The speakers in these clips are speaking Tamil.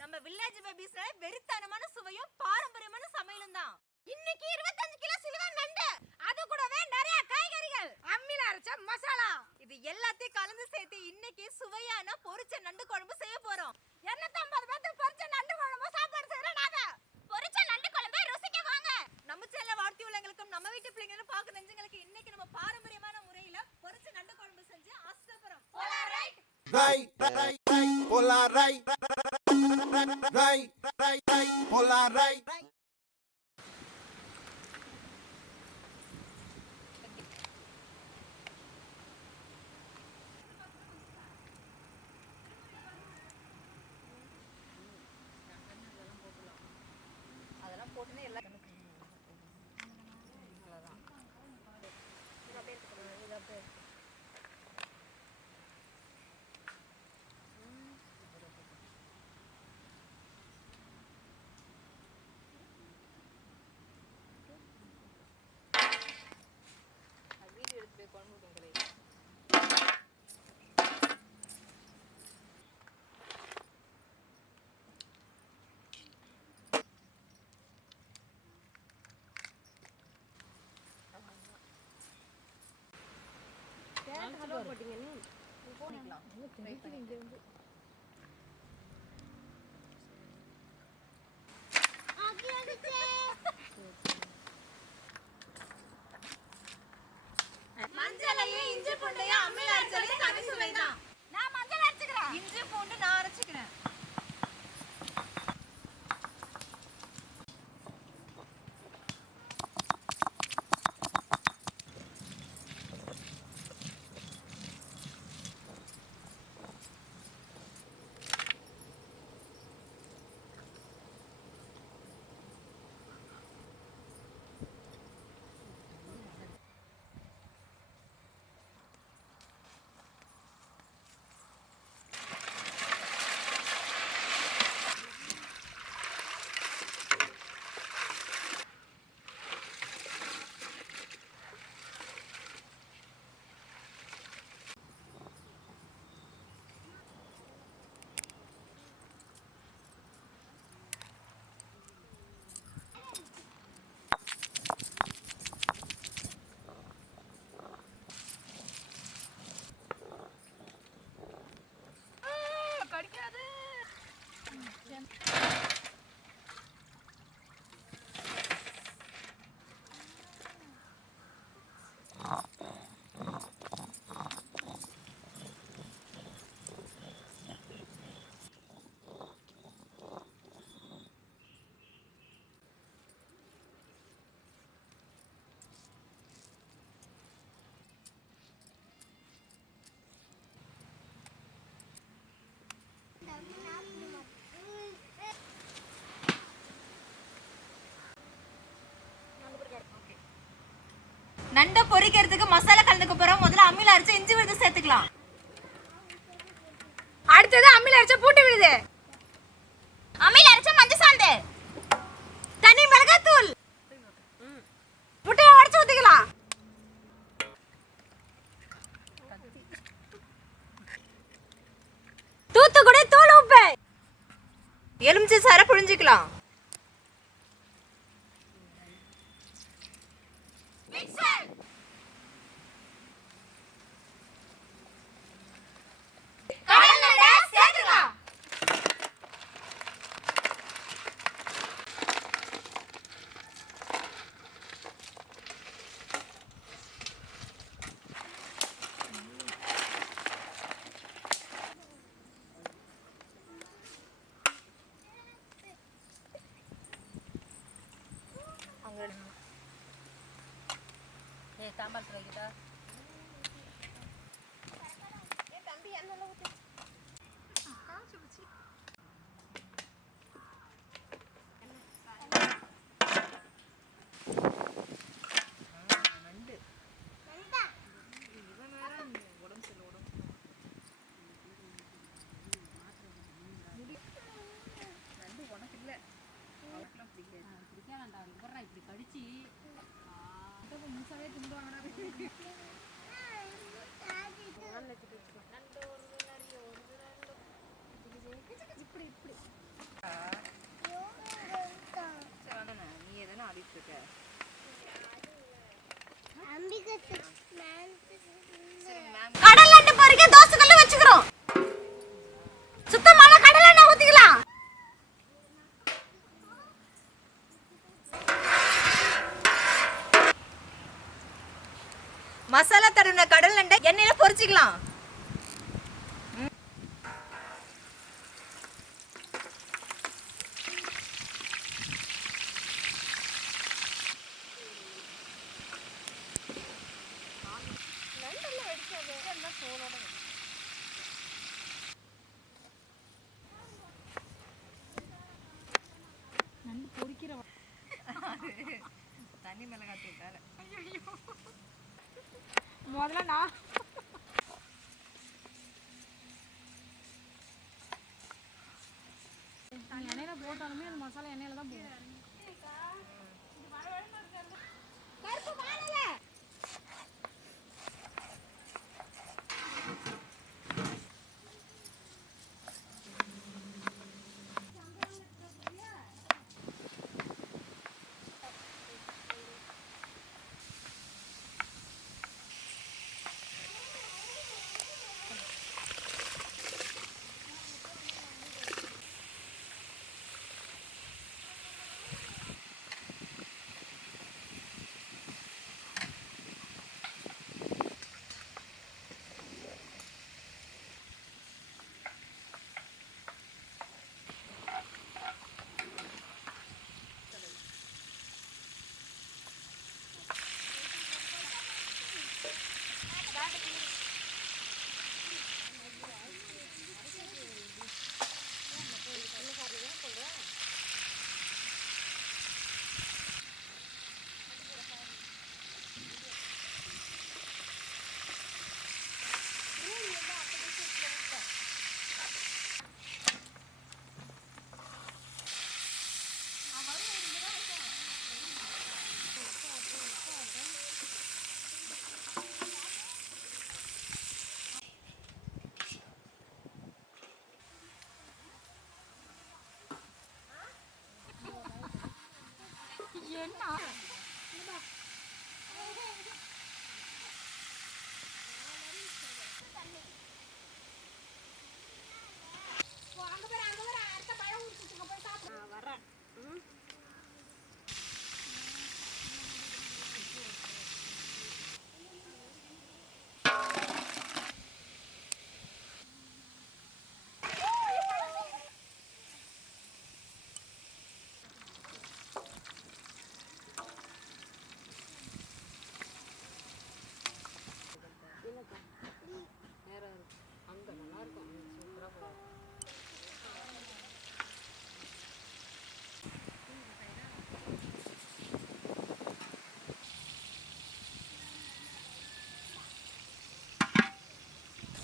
நம்ம வில்லேஜ் பேபிஸ்ல வெறித்தனமான சுவையும் பாரம்பரியமான சமையலும் தான். இன்னைக்கு 25 கிலோ சில்வர் நண்டு, அது கூடவே நிறைய காய்கறிகள், அம்மில அரைச்ச மசாலா, இது எல்லாத்தையும் கலந்து சேர்த்து இன்னைக்கு சுவையான பொரிச்ச நண்டு குழம்பு செய்ய போறோம். 250 பேருக்கு பொரிச்ச நண்டு குழம்பு சாப்பாடு செய்றோம் நாங்க. பொரிச்ச நண்டு குழம்பை ருசிக்க வாங்க. நம்ம சேனலை வாழ்த்தி உள்ளவங்களுக்கும் நம்ம வீட்டு பிள்ளைங்களும் பார்க்க நெஞ்சங்களுக்கு இன்னைக்கு நம்ம பாரம்பரியமான முறையில பொரிச்ச நண்டு குழம்பு செஞ்சு ஆசைப்படுறோம். போலாம் ரைட் போலாம் ரைட் போலாம் ரைட். அதெல்லாம் போட்டுனே எல்லாம் அவ்வளோதான். இது அப்படியே எடுத்துக்கணும். இது அப்படியே வீடியோ எடுத்து போய் குழம்பு விட்டுங்களே. ஹலோ போட்டீங்க நீ போனிக்கலாம். வெயிட் பண்ணி இங்க வந்து மஞ்சளையும் இஞ்சி பூண்டையும் அம்மில அரைச்சாலே தனி சுவைதான். நான் மஞ்சள் அரைச்சுக்கிறேன், இஞ்சி பூண்டு நான் அரைச்சுக்கிறேன். நண்டை பொரிக்கிறதுக்கு மசாலா கலந்துக்க போறோம். முதல்ல அம்மில அரைச்ச இஞ்சி விழுது சேர்த்துக்கலாம். அடுத்தது அம்மில அரைச்ச பூண்டு விழுது, அம்மில அரைச்ச மஞ்சள் சாந்து, தனி மிளகாய் தூள், முட்டையை உடைச்சு ஊத்திக்கலாம். தூத்துக்குடி தூள் உப்பு, எலுமிச்சை சாறை புழிஞ்சிக்கலாம். சாம்பார் வைக்கிட்டா தம்பி என்ன ஊற்றி நண்டு இவன் வேற உடம்பு சில உடம்பு நண்டு உனக்கு இல்லை, அவருக்குலாம் பிடிக்காது. பிடிக்காதாண்டா இவரா இப்படி கடிச்சு முழுசாவே திண்டுவாங்கடா. இப்படி இப்படி நீ எதனா ஆடிட்டு இருக்க கடல் நண்டு பொரிக்க தோசைக்கல்ல வச்சுக்கிறோம். சுத்தமான கடல் எண்ணெய் ஊத்திக்கலாம். மசாலா தடவின கடல் நண்டை எண்ணெயில பொரிச்சுக்கலாம். தண்ணி மிளகாய் தூள் முதல்ல நான் எண்ணெயில போட்டாலுமே அந்த மசாலா எண்ணெயில தான் போடும்.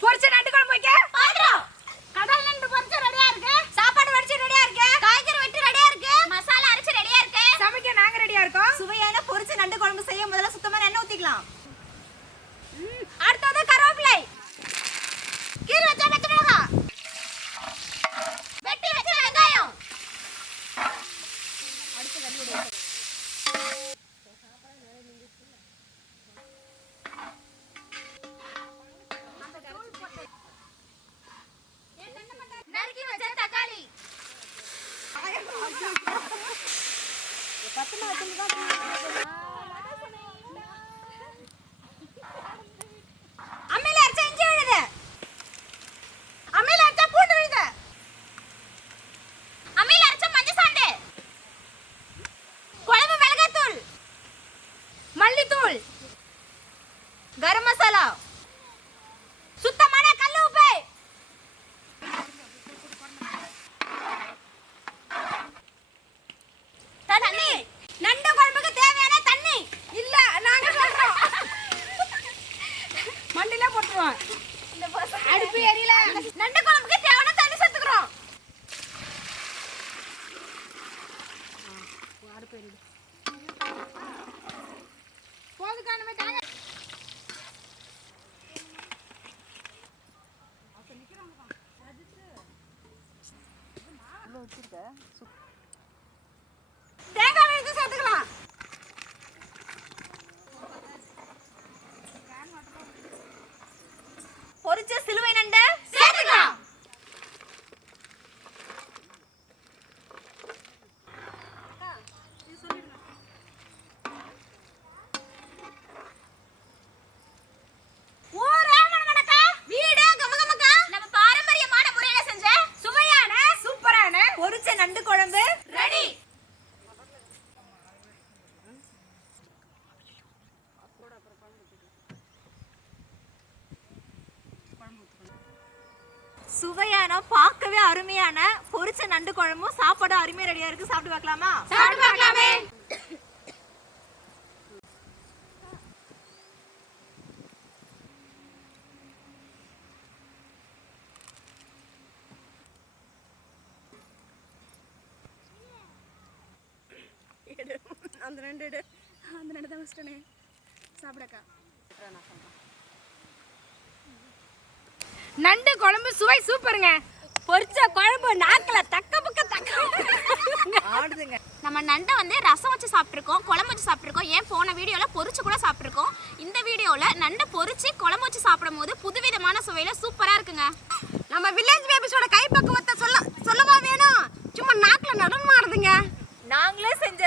பொரிச்ச நண்டு குழம்பு வைக்க பாத்துறோம். கடல் நண்டு பொரிச்ச ரெடியா இருக்கு. சாப்பாடு வடிச்சு ரெடியா இருக்கு. காய்கறி வெட்டி ரெடியா இருக்கு. மசாலா அரைச்சு ரெடியா இருக்கு. சமைக்க நாங்க ரெடியா இருக்கோம். சுவையான பொரிச்ச நண்டு குழம்பு செய்ய முதல்ல சுத்தமான எண்ணெய் ஊத்திக்கலாம். அடுத்தது கருவேப்பிலை. கீரை வச்ச பச்சை மிளகாய். வெட்டி வச்ச வெங்காயம். அடுத்து கறியோட நறுக்கி வச்ச தக்காளி. அம்மில அரைச்ச இஞ்சி விழுது. அம்மில அரைச்ச பூண்டு விழுது. அம்மில அரைச்ச மஞ்சள் சாந்து. குழம்பு மிளகாய்த்தூள். மல்லித்தூள். கரம் மசாலா. சுத்தமான கல் உப்பு. தண்ணி. நண்டு குழம்புக்கு தேவையான தண்ணி இல்ல நாங்க சொல்றோம். மண்டில போட்டுருவோம். அடுப்பு எரியல. நண்டு குழம்புக்கு தேவையான தண்ணி சேர்த்துக்கிறோம். அடுப்பு எரியுது. போதுக்கானமே தாங்க. தேங்காய் விழுந்து சேர்த்துக்கலாம். பொரிச்ச சிலுவை நண்டை சேர்த்துக்கலாம். நண்டு குழம்பு ரெடி. சுவையான பார்க்கவே அருமையான பொரிச்ச நண்டு குழம்பும் சாப்பாடு அருமையா ரெடியா இருக்கு. சாப்பிட்டு பார்க்கலாமா? சாப்பிட்டு பார்க்கலாமே. அந்த நண்டு தான் வச்சிட்டனே. சாப்பிடக்கா. நண்டு குழம்பு சுவை சூப்பருங்க. பொரிச்ச குழம்பு நாக்குல தக்க ஆடுதுங்க. நம்ம நண்டை வந்து ரசம் வச்சு சாப்பிட்ருக்கோம், குழம்பு வச்சு சாப்பிட்ருக்கோம், ஏன் போன வீடியோவில் பொரிச்சு கூட சாப்பிட்ருக்கோம். இந்த வீடியோவில் நண்டை பொரிச்சு குழம்பு வச்சு சாப்பிடும் போது புதுவிதமான சுவையில் சூப்பராக இருக்குங்க. நம்ம வில்லேஜ் பேபிஸோட கைப்பக்குவத்தை சொல்லவா வேணும்? சும்மா நாக்கில் நடனம் ஆடுதுங்க. நாங்களே செஞ்ச